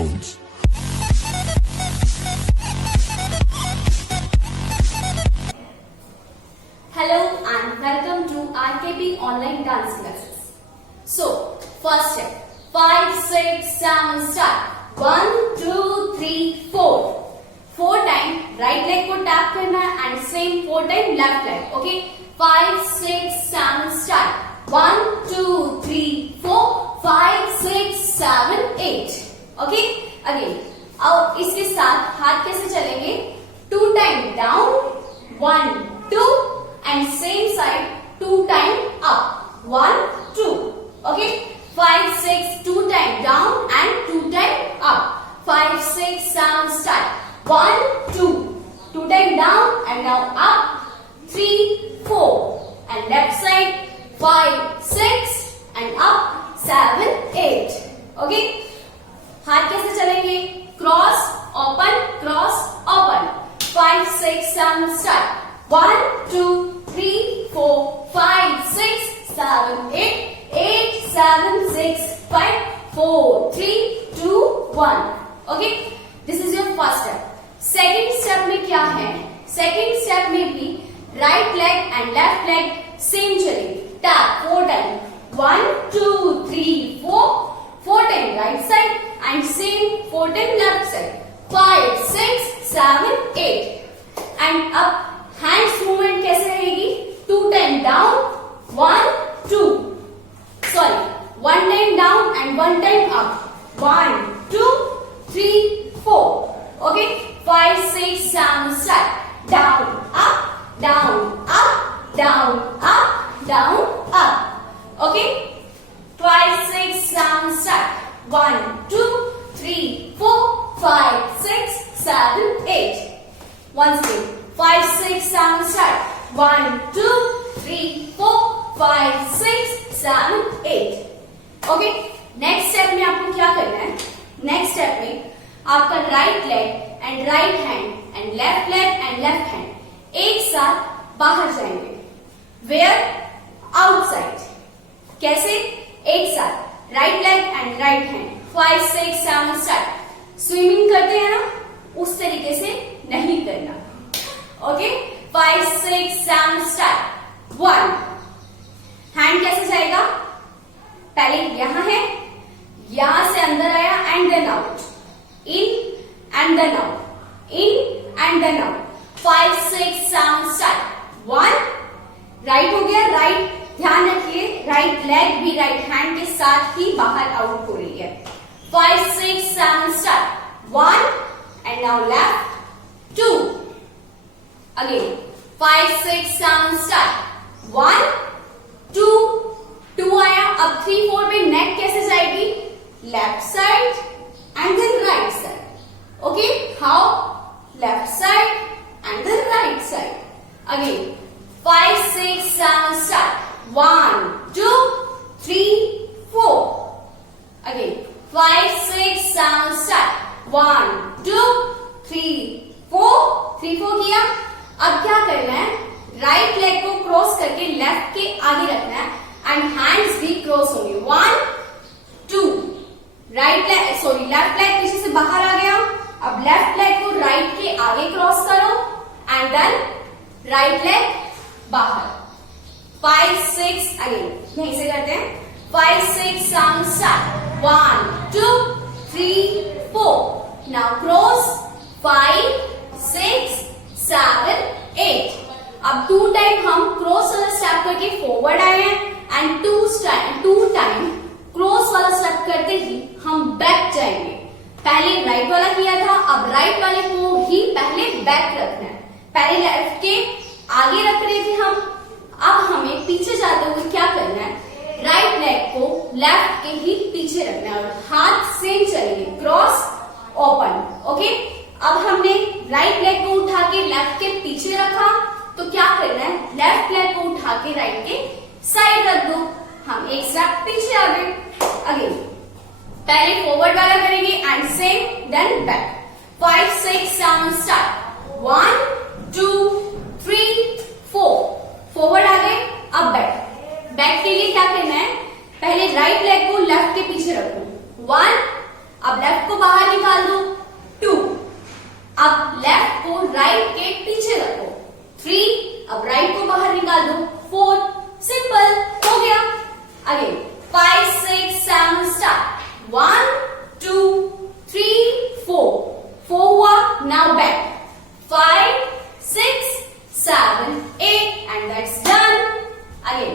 sounds. Hello and welcome to RKP online dance classes. So, first step, 5, 6, 7, start. 1, 2, 3, 4. 4 times right leg को tap करना है and same 4 times left leg. Okay, 5, 6, 7, start. 1, 2, 3, 4, 5, 6, 7, 8. Okay, again. अब इसके साथ हाथ कैसे चलेंगे? 2 times down, 1, 2, and same side 2 times up. 1, 2. Okay, 5, 6, 2 times down and 2 times up. 5, 6, 7, start. 1, 2. 2 times down and now up. 3, 4. And left side 5, 6 and up 7, 8. Okay. हाथ कैसे चलेंगे? Cross, open, cross, open. 5, 6, 7, start. 1, 2, 3, 4, 5, 6, 7, 8. 8, 7, 6, 5, 4, 3, 2, 1. Okay. This is your first step. Second step में क्या है? Second step में भी right leg and left leg same चलेगी. Tap 4 times. 1, 2, 3, 4. 4 times right side and same 4 times left side. 5, 6, 7, 8. And up hands movement कैसे रहेगी? 2 times down, 1, 2. Sorry, 1 time down and 1 time up. 1, 2, 3, 4. Okay, 5, 6, 7, start. Down, up, down, up, down, up, down, up. Okay, 5, 6, 7, start. 1, 2, 3, 4, 5, 6, 7, 8. Once again, 5, 6, 7, start. 1, 2, 3, 4, 5, 6, 7, 8. Okay, next step में आपको क्या करना है? Next step में आपका right leg and right hand and left leg and left hand एक साथ बाहर जाएंगे. Where? Outside. कैसे? एक साथ right leg and right hand. 5, 6, 7, start. Swimming करते हैं ना? उस तरीके से नहीं करना. Okay? 5, 6, 7, start. 1. हैंड कैसे जाएगा? पहले यहां है, यहां से अंदर आया and then out. In and then out. In and then out. 5, 6, 7, start. 1. Right हो गया. राइट ध्यान रखिए, राइट लेग भी राइट हैंड के साथ ही बाहर आउट हो रही है. 5, 6, 7, start. 1 and now left. 2. Again 5, 6, 7, start. 1, 2, 2 आया. अब 3, 4 में नेक कैसे जाएगी? Left side and then right side. Okay, how? Left side and then right side. Again 5, 6, 7, start. 1, 2, 3, 4. Again 5, 6, 7, start. 1, 2, 3, 4. 3, 4 किया. अब क्या करना है? राइट लेग को क्रॉस करके लेफ्ट के आगे रखना है एंड हैंड्स भी क्रॉस होंगे. 1, 2. Right leg sorry left leg पीछे से बाहर आ गया. अब लेफ्ट लेग को राइट के आगे क्रॉस करो एंड देन राइट लेग बाहर. 5, 6 अगेन यहीं से करते हैं. 5, 6, 7, स्टार्ट. 1, 2, 3, 4. Now cross. 5, 6, 7, 8. अब 2 टाइम हम क्रॉस वाला स्टेप करके फॉरवर्ड आए हैं एंड 2 टाइम क्रॉस वाला स्टेप करते ही हम बैक जाएंगे. पहले राइट वाला किया था, अब राइट वाले को ही पहले बैक रखना है. पहले लेफ्ट के आगे रख रहे थे हम, अब हमें पीछे जाते हुए क्या करना है? राइट लेग को लेफ्ट के ही पीछे रखना है और हाथ सेम चलेंगे. Cross, open. ओके, अब हमने राइट लेग को उठा के लेफ्ट के पीछे रखा, तो क्या करना है? लेफ्ट लेग को उठा के राइट के साइड रख दो. हम एक स्टेप पीछे आ गए. अगेन पहले फॉरवर्ड वाला करेंगे and same then back. 5, 6, 7, start. 1, 2, 3, 4. Forward आ गए. अब बैक. बैक के लिए क्या करना है? पहले राइट लेग को लेफ्ट के पीछे रखो. 1, अब लेफ्ट को बाहर निकाल दो 2, अब लेफ्ट को राइट के पीछे रखो 3, अब राइट को बाहर निकाल दो 4, सिंपल हो गया। अगेन 5 6 7 स्टार्ट 1 2 3 4 हुआ, now back 5 6 7 8 and that's done. Again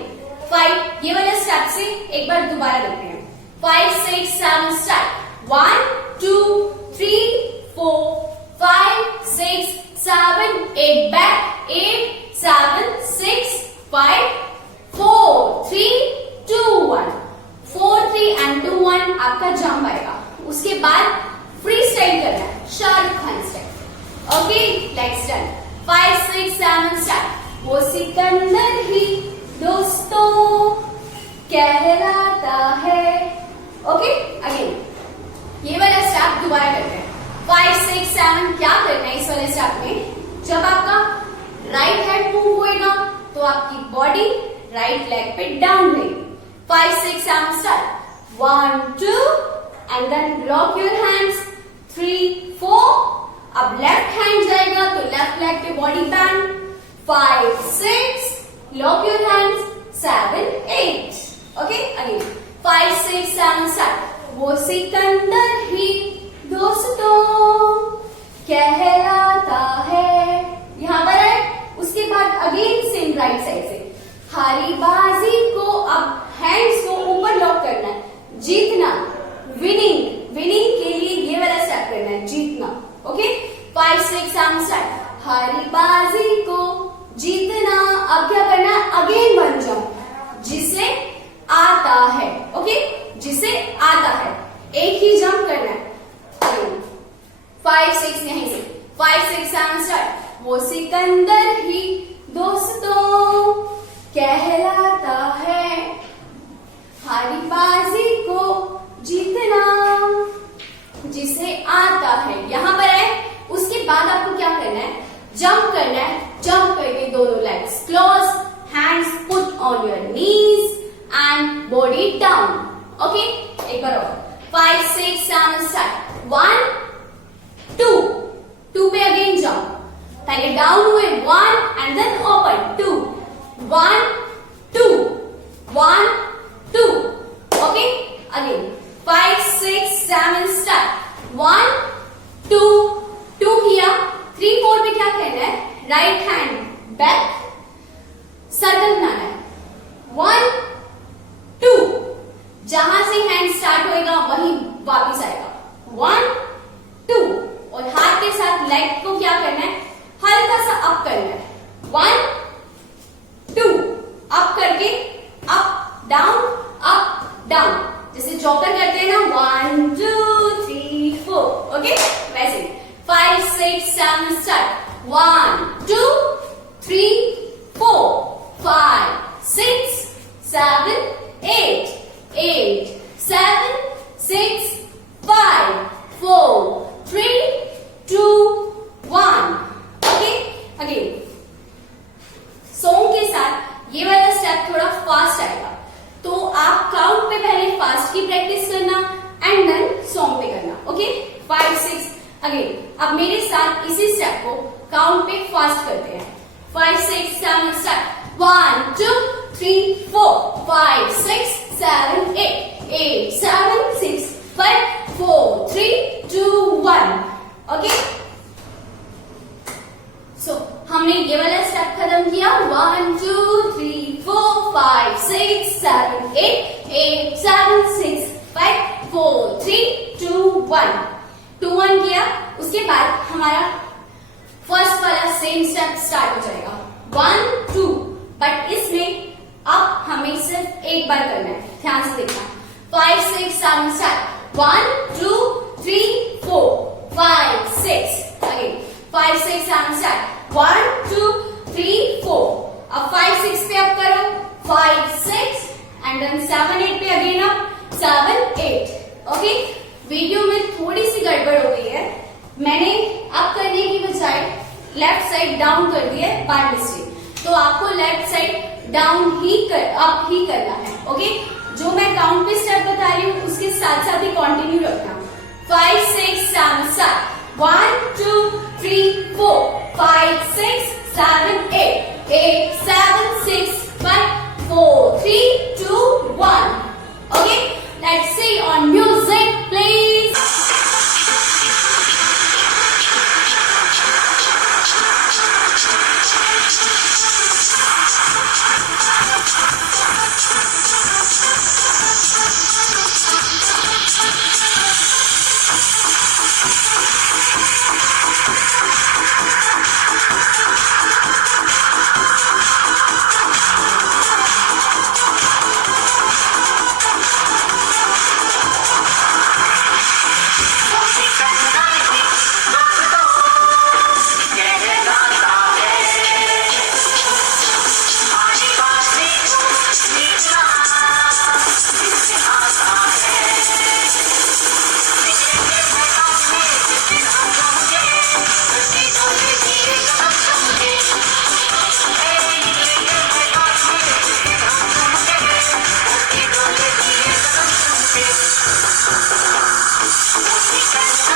5, ये वाले स्टेप से एक बार दोबारा देखते हैं। 5 6 7 स्टार्ट 1 2 3 4 5 6 7 8 बैक 8 7 6 5 4 3 2 1 4 3 एंड 2 1 आपका जंप आएगा। उसके बाद फ्री स्टाइल करना है, Shahrukh Khan style. Okay let's done. 5 6 7 start. वो सिकंदर ही दोस्तों कहलाता है। ओके अगेन ये वाला स्टेप दोबारा करते हैं। 5 6 7 क्या करना है इस वाले स्टेप में, जब आपका राइट हैंड मूव होएगा तो आपकी बॉडी राइट लेग पे डाउन रहेगी। 5 6 7 start 1 2 and then lock your hands 3 4, अब लेफ्ट हैंड जाएगा तो लेफ्ट लेग पे body bend 5 6, lock your hands 7 8। Okay again 5 6 7 start. वो सिकंदर ही दोस्तों कहलाता है, यहां पर है। उसके बाद अगेन सेम राइट साइड से हारी बाजी को, अब हैंड्स को ऊपर लॉक करना है, जीतना, विनिंग के लिए ये वाला स्टेप करना है, जीतना। Okay 5 6 7 start. हारी बाजी को जीतना, अब क्या करना है, अगेन बन जाओ जिसे आता है। ओके जिसे आता है, एक ही जंप करना है। 5 6 यहीं से 5 6 7 स्टार्ट। वो सिकंदर ही दोस्तों कहलाता है, हारी बाजी को जीतना जिसे आता है, यहां पर है। उसके बाद आपको क्या करना है, जंप करना है। जंप करके दोनों legs close, hands put on your knees and body down. Okay एक बार और 5 6 7 स्टार्ट 1 2 पे अगेन जंप, पहले डाउन हुए 1 and then open 2 1 2 1 2। Okay again 5 6 7 start 1 2 किया 3 4 पे क्या करना है, राइट हैंड बैक सर्कल बनाना है 1 2, जहां से हैंड स्टार्ट होएगा वहीं वापस आएगा 1 2, और हाथ के साथ लेग को क्या करना है, हल्का सा अप करना है 1 2, अप करके अप डाउन, जैसे जॉकर करते हैं ना 1 2 3 4। ओके वैसे 5 6 7 स्टार्ट 1 2 3 4 5 6 7 8 7 6 5 4 3 2 1। ओके अगेन सॉन्ग के साथ ये वाला स्टेप थोड़ा फास्ट आएगा, तो आप काउंट पे पहले फास्ट की प्रैक्टिस करना एंड देन सॉन्ग पे करना। ओके 5 6 अगेन अब मेरे साथ इसी स्टेप को काउंट पे फास्ट करते हैं। 5 6 7 स्टार्ट 1 2 3 4 5 6 7 8 7 6 5 4 3 2 1। ओके सो हमने ये वाला स्टेप खत्म किया 1 2 3 4 5 6 7 8 7 6 5 4 3 2 1 2 1 किया। उसके बाद हमारा फर्स्ट वाला सेम स्टेप स्टार्ट हो जाएगा 1 2, बट इसमें अब हमें सिर्फ एक बार करना है, ध्यान से देखना। 5 6 7 स्टार्ट 1 2 3 4 5 6 अगेन 5 6 7 स्टार्ट 1 2 3 4। अब 5 6 पे अप करो 5 6 एंड देन 7 8 पे अगेन अप 7 8। ओके वीडियो में थोड़ी सी गड़बड़ हो गई है, मैंने अप करने की बजाय लेफ्ट साइड डाउन कर दिया है बाय मिस्टेक, तो आपको लेफ्ट साइड डाउन ही अप ही करना है। ओके जो मैं काउंट पे स्टेप बता रही हूँ उसके साथ साथ ही कंटिन्यू रखना। Let's say